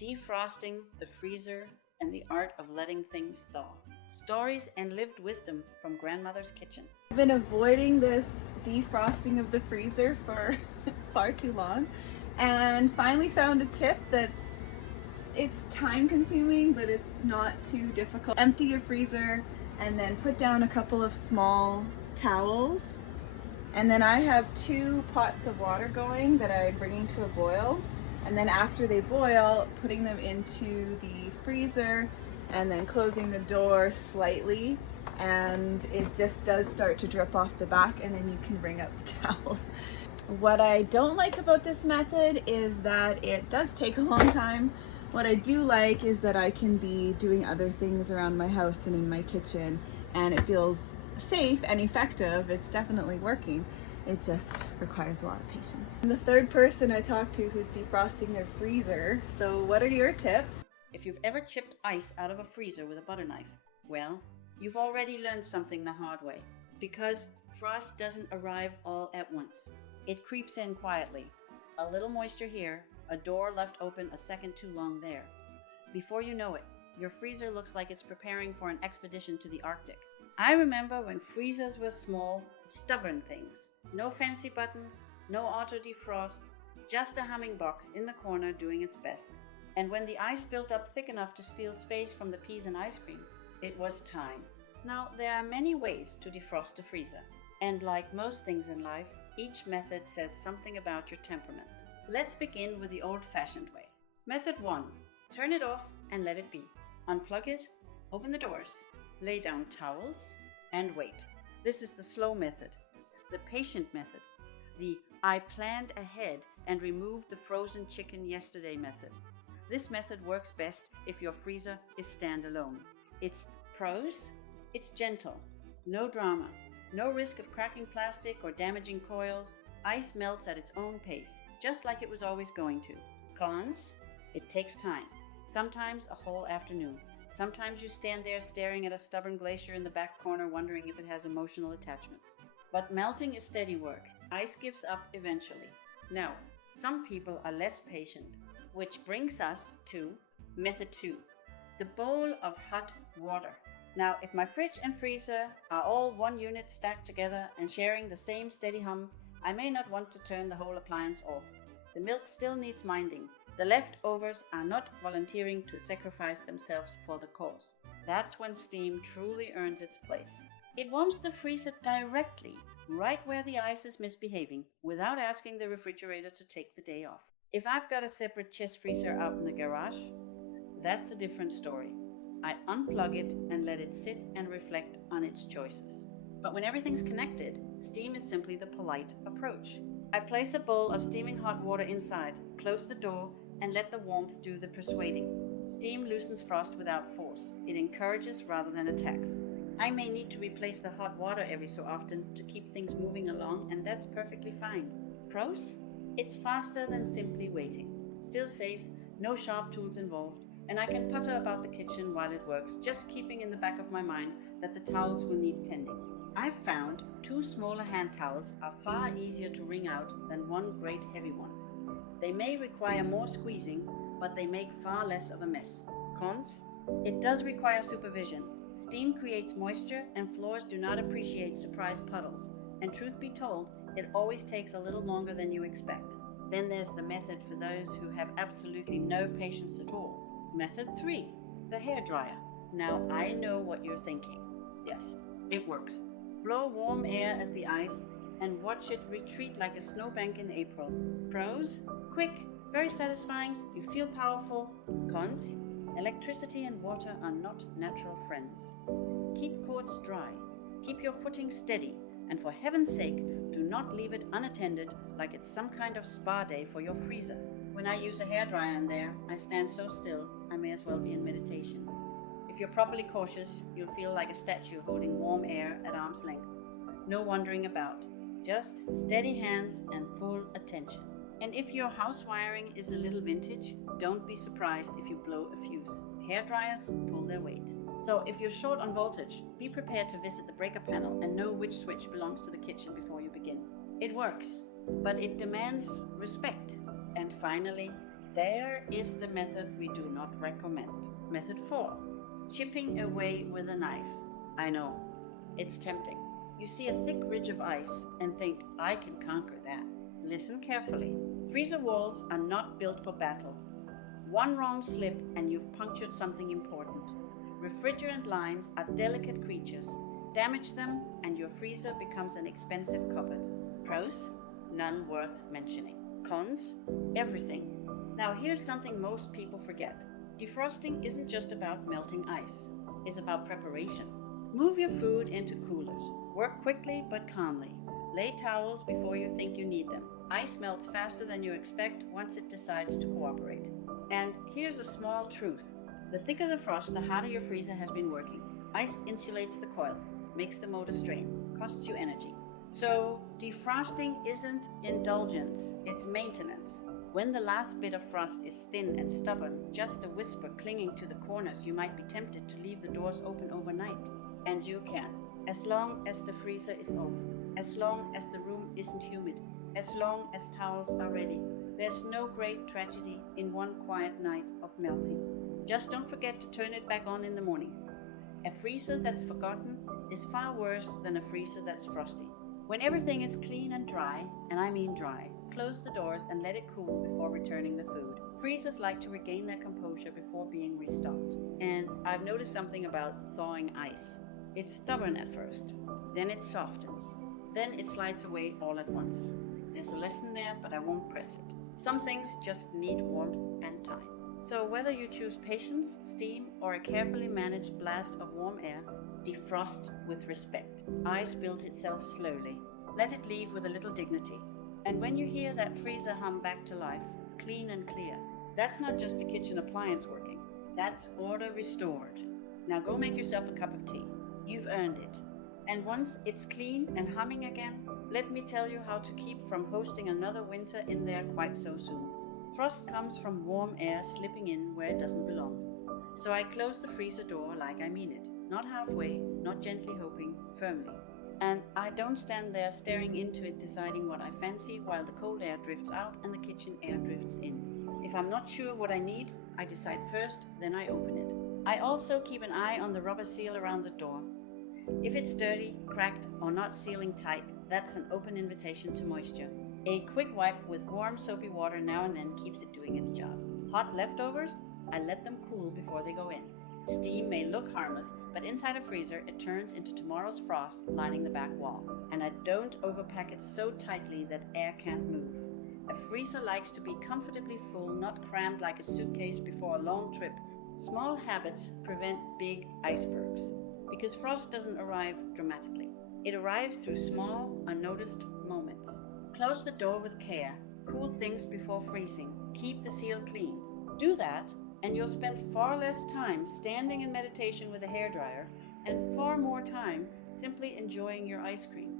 Defrosting the freezer and the art of letting things thaw. Stories and lived wisdom from grandmother's kitchen. I've been avoiding this defrosting of the freezer for far too long and finally found a tip it's time consuming, but it's not too difficult. Empty your freezer and then put down a couple of small towels. And then I have 2 pots of water going that I'm bringing to a boil. And then after they boil, putting them into the freezer and then closing the door slightly. And it just does start to drip off the back, and then you can bring up the towels. What I don't like about this method is that it does take a long time. What I do like is that I can be doing other things around my house and in my kitchen, and it feels safe and effective. It's definitely working. It just requires a lot of patience. I'm the 3rd person I talked to who's defrosting their freezer. So what are your tips? If you've ever chipped ice out of a freezer with a butter knife, well, you've already learned something the hard way. Because frost doesn't arrive all at once. It creeps in quietly. A little moisture here, a door left open a second too long there. Before you know it, your freezer looks like it's preparing for an expedition to the Arctic. I remember when freezers were small, stubborn things. No fancy buttons, no auto defrost, just a humming box in the corner doing its best. And when the ice built up thick enough to steal space from the peas and ice cream, it was time. Now, there are many ways to defrost a freezer. And like most things in life, each method says something about your temperament. Let's begin with the old-fashioned way. Method 1. Turn it off and let it be. Unplug it, open the doors, lay down towels, and wait. This is the slow method, the patient method, the I planned ahead and removed the frozen chicken yesterday method. This method works best if your freezer is standalone. Its pros: it's gentle, no drama, no risk of cracking plastic or damaging coils. Ice melts at its own pace, just like it was always going to. Cons: it takes time, sometimes a whole afternoon. Sometimes you stand there staring at a stubborn glacier in the back corner wondering if it has emotional attachments. But melting is steady work. Ice gives up eventually. Now, some people are less patient, which brings us to method 2, the bowl of hot water. Now, if my fridge and freezer are all one unit stacked together and sharing the same steady hum, I may not want to turn the whole appliance off. The milk still needs minding. The leftovers are not volunteering to sacrifice themselves for the cause. That's when steam truly earns its place. It warms the freezer directly, right where the ice is misbehaving, without asking the refrigerator to take the day off. If I've got a separate chest freezer out in the garage, that's a different story. I unplug it and let it sit and reflect on its choices. But when everything's connected, steam is simply the polite approach. I place a bowl of steaming hot water inside, close the door, and let the warmth do the persuading. Steam loosens frost without force. It encourages rather than attacks. I may need to replace the hot water every so often to keep things moving along, and that's perfectly fine. Pros? It's faster than simply waiting. Still safe, no sharp tools involved, and I can putter about the kitchen while it works, just keeping in the back of my mind that the towels will need tending. I've found 2 smaller hand towels are far easier to wring out than one great heavy one. They may require more squeezing, but they make far less of a mess. Cons? It does require supervision. Steam creates moisture and floors do not appreciate surprise puddles. And truth be told, it always takes a little longer than you expect. Then there's the method for those who have absolutely no patience at all. Method 3, the hairdryer. Now I know what you're thinking. Yes, it works. Blow warm air at the ice and watch it retreat like a snowbank in April. Pros? Quick, very satisfying, you feel powerful. Cons? Electricity and water are not natural friends. Keep cords dry, keep your footing steady, and for heaven's sake, do not leave it unattended like it's some kind of spa day for your freezer. When I use a hairdryer in there, I stand so still, I may as well be in meditation. If you're properly cautious, you'll feel like a statue holding warm air at arm's length. No wandering about, just steady hands and full attention. And if your house wiring is a little vintage, don't be surprised if you blow a fuse. Hairdryers pull their weight. So if you're short on voltage, be prepared to visit the breaker panel and know which switch belongs to the kitchen before you begin. It works, but it demands respect. And finally, There is the method we do not recommend. Method 4. Chipping away with a knife. I know, it's tempting. You see a thick ridge of ice and think, I can conquer that. Listen carefully. Freezer walls are not built for battle. One wrong slip and you've punctured something important. Refrigerant lines are delicate creatures. Damage them and your freezer becomes an expensive cupboard. Pros? None worth mentioning. Cons? Everything. Now here's something most people forget. Defrosting isn't just about melting ice. It's about preparation. Move your food into coolers. Work quickly but calmly. Lay towels before you think you need them. Ice melts faster than you expect once it decides to cooperate. And here's a small truth. The thicker the frost, the harder your freezer has been working. Ice insulates the coils, makes the motor strain, costs you energy. So, defrosting isn't indulgence, it's maintenance. When the last bit of frost is thin and stubborn, just a whisper clinging to the corners, you might be tempted to leave the doors open overnight. And you can, as long as the freezer is off, as long as the room isn't humid, as long as towels are ready. There's no great tragedy in one quiet night of melting. Just don't forget to turn it back on in the morning. A freezer that's forgotten is far worse than a freezer that's frosty. When everything is clean and dry, and I mean dry, close the doors and let it cool before returning the food. Freezers like to regain their composure before being restocked. And I've noticed something about thawing ice. It's stubborn at first, then it softens, then it slides away all at once. There's a lesson there, but I won't press it. Some things just need warmth and time. So whether you choose patience, steam, or a carefully managed blast of warm air, defrost with respect. Ice built itself slowly. Let it leave with a little dignity. And when you hear that freezer hum back to life, clean and clear, that's not just a kitchen appliance working. That's order restored. Now go make yourself a cup of tea. You've earned it. And once it's clean and humming again, let me tell you how to keep from hosting another winter in there quite so soon. Frost comes from warm air slipping in where it doesn't belong. So I close the freezer door like I mean it. Not halfway, not gently hoping, firmly. And I don't stand there staring into it deciding what I fancy while the cold air drifts out and the kitchen air drifts in. If I'm not sure what I need, I decide first, then I open it. I also keep an eye on the rubber seal around the door. If it's dirty, cracked, or not sealing tight, that's an open invitation to moisture. A quick wipe with warm soapy water now and then keeps it doing its job. Hot leftovers? I let them cool before they go in. Steam may look harmless, but inside a freezer it turns into tomorrow's frost lining the back wall. And I don't overpack it so tightly that air can't move. A freezer likes to be comfortably full, not crammed like a suitcase before a long trip. Small habits prevent big icebergs. Because frost doesn't arrive dramatically. It arrives through small, unnoticed moments. Close the door with care. Cool things before freezing. Keep the seal clean. Do that, and you'll spend far less time standing in meditation with a hairdryer and far more time simply enjoying your ice cream.